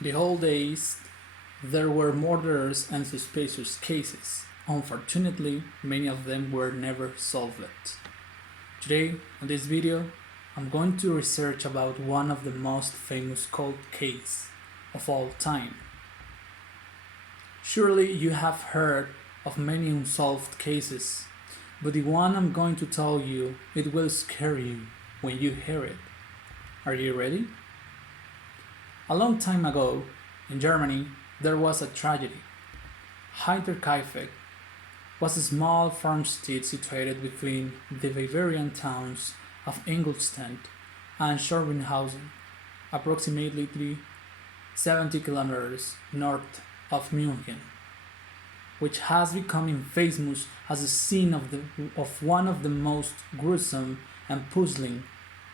In the old days, there were murders and suspicious cases. Unfortunately, many of them were never solved. Today, on this video, I'm going to research about one of the most famous cold cases of all time. Surely you have heard of many unsolved cases, but the one I'm going to tell you, it will scare you when you hear it. Are you ready? A long time ago, in Germany, there was a tragedy. Hinterkaifeck was a small farmstead situated between the Bavarian towns of Ingolstadt and Schorbenhausen, approximately 70 kilometers north of Munich, which has become famous as the scene of one of the most gruesome and puzzling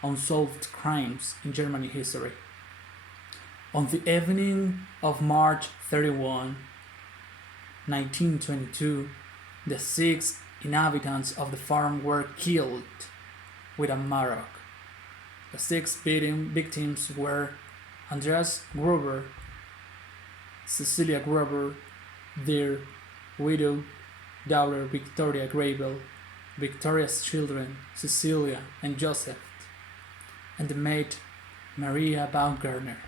unsolved crimes in German history. On the evening of March 31, 1922, the 6 inhabitants of the farm were killed with a Maroc. The 6 victims were Andreas Gruber, Cecilia Gruber, their widow, daughter Victoria Grabel, Victoria's children Cecilia and Joseph, and the maid Maria Baumgartner.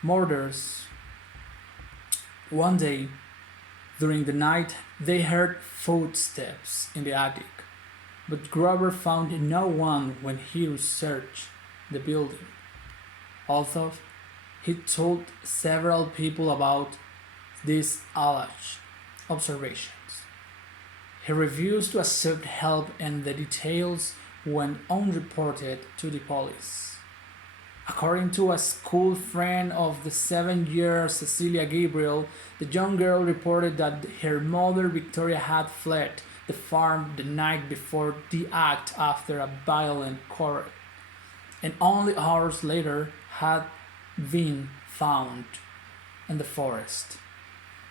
Murders. One day, during the night, they heard footsteps in the attic, but Gruber found no one when he researched the building. Although he told several people about these alleged observations, he refused to accept help and the details went unreported to the police. According to a school friend of the 7-year Cecilia Gabriel, the young girl reported that her mother Victoria had fled the farm the night before the act after a violent quarrel, and only hours later had been found in the forest.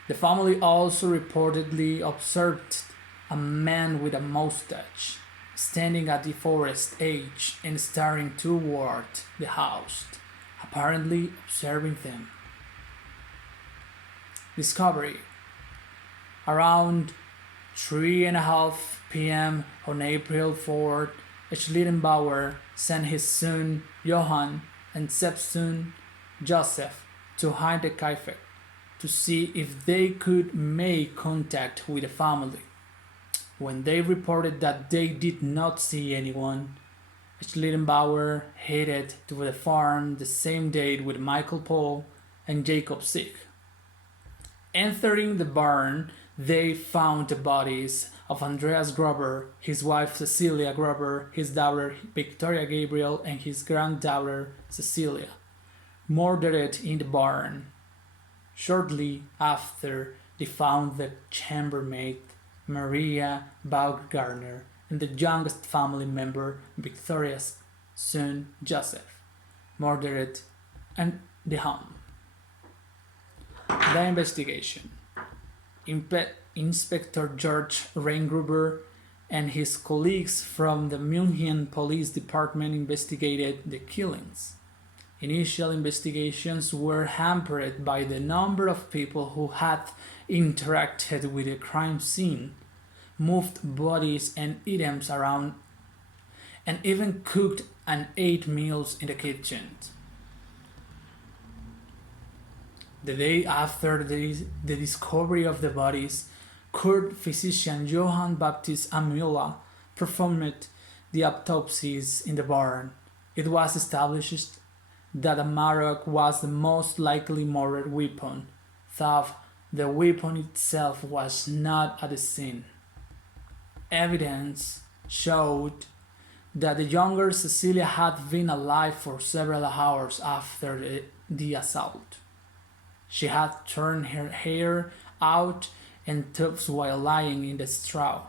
The family also reportedly observed a man with a mustache standing at the forest edge and staring toward the house, apparently observing them. Discovery. Around 3:30 p.m. on April 4th, Schlittenbauer sent his son Johann and stepson Joseph to Hinterkaifeck to see if they could make contact with the family. When they reported that they did not see anyone, Schlittenbauer headed to the farm the same day with Michael Paul and Jacob Sieg. Entering the barn, they found the bodies of Andreas Gruber, his wife Cecilia Gruber, his daughter Victoria Gabriel, and his granddaughter Cecilia, murdered in the barn. Shortly after, they found the chambermaid Maria Baumgartner and the youngest family member, Victoria's son Joseph, murdered in the home. The investigation. Inspector George Reingruber and his colleagues from the Munich Police Department investigated the killings. Initial investigations were hampered by the number of people who had interacted with the crime scene, moved bodies and items around, and even cooked and ate meals in the kitchen. The day after the discovery of the bodies, court physician Johann Baptist Amula performed the autopsies in the barn. It was established that a Maroc was the most likely murder weapon, though the weapon itself was not at the scene. Evidence showed that the younger Cecilia had been alive for several hours after the assault. She had turned her hair out in tufts while lying in the straw.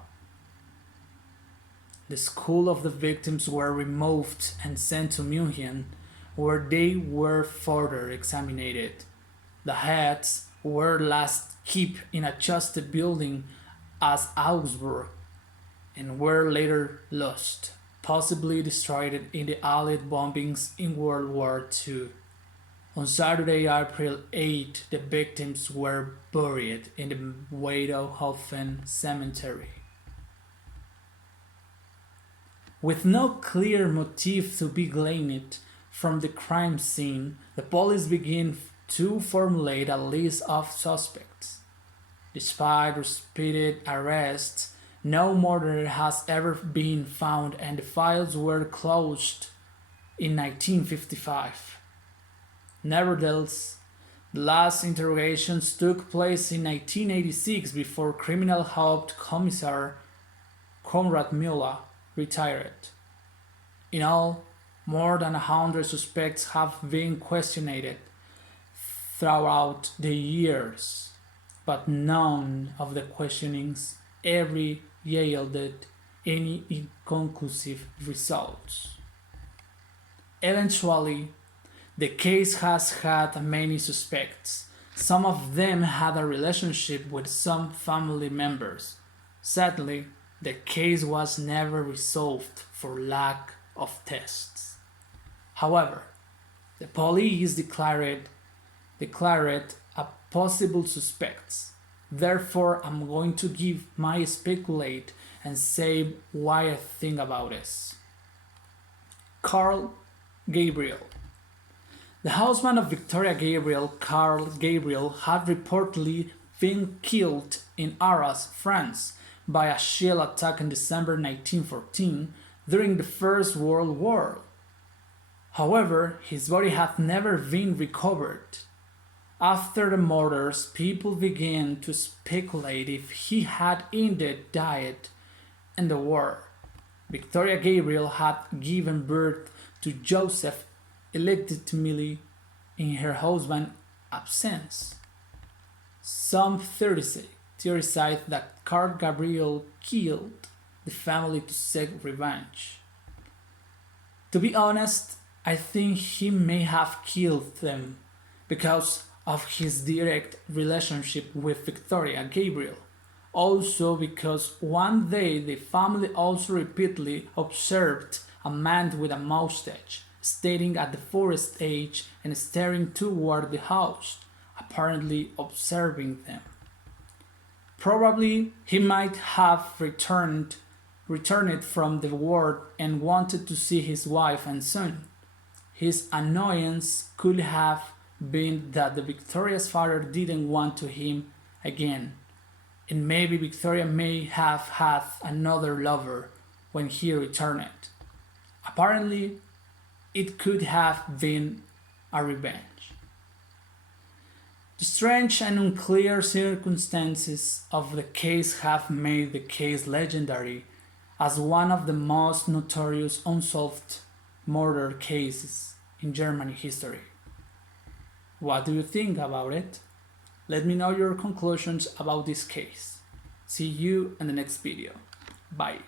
The skull of the victims were removed and sent to Munich, where they were further examined. The heads were last kept in a just building at Augsburg and were later lost. possibly destroyed in the Allied bombings in World War II. On Saturday, April 8, the victims were buried in the Weidhofen Cemetery. With no clear motive to be gleaned from the crime scene, the police begin to formulate a list of suspects. Despite repeated arrests, no murderer has ever been found and the files were closed in 1955. Nevertheless, the last interrogations took place in 1986 before criminal Hauptkommissar Konrad Müller retired. In all, more than 100 suspects have been questioned throughout the years, but none of the questionings ever yielded any inconclusive results. Eventually, the case has had many suspects. Some of them had a relationship with some family members. Sadly, the case was never resolved for lack of tests. However, the police declared a possible suspects. Therefore, I'm going to give my speculate and say why I think about this. Carl Gabriel. The husband of Victoria Gabriel, Carl Gabriel, had reportedly been killed in Arras, France, by a shell attack in December 1914 during the First World War. However, his body had never been recovered. After the murders, people began to speculate if he had indeed died in the war. Victoria Gabriel had given birth to Joseph illegitimately in her husband's absence. Some theorized that Carl Gabriel killed the family to seek revenge. To be honest, I think he may have killed them because of his direct relationship with Victoria Gabriel. Also because one day the family also repeatedly observed a man with a mustache standing at the forest edge and staring toward the house, apparently observing them. Probably he might have returned from the war and wanted to see his wife and son. His annoyance could have been that the Victoria's father didn't want to him again, and maybe Victoria may have had another lover when he returned. Apparently, it could have been a revenge. The strange and unclear circumstances of the case have made the case legendary as one of the most notorious unsolved murder cases in German history. What do you think about it? Let me know your conclusions about this case. See you in the next video. Bye.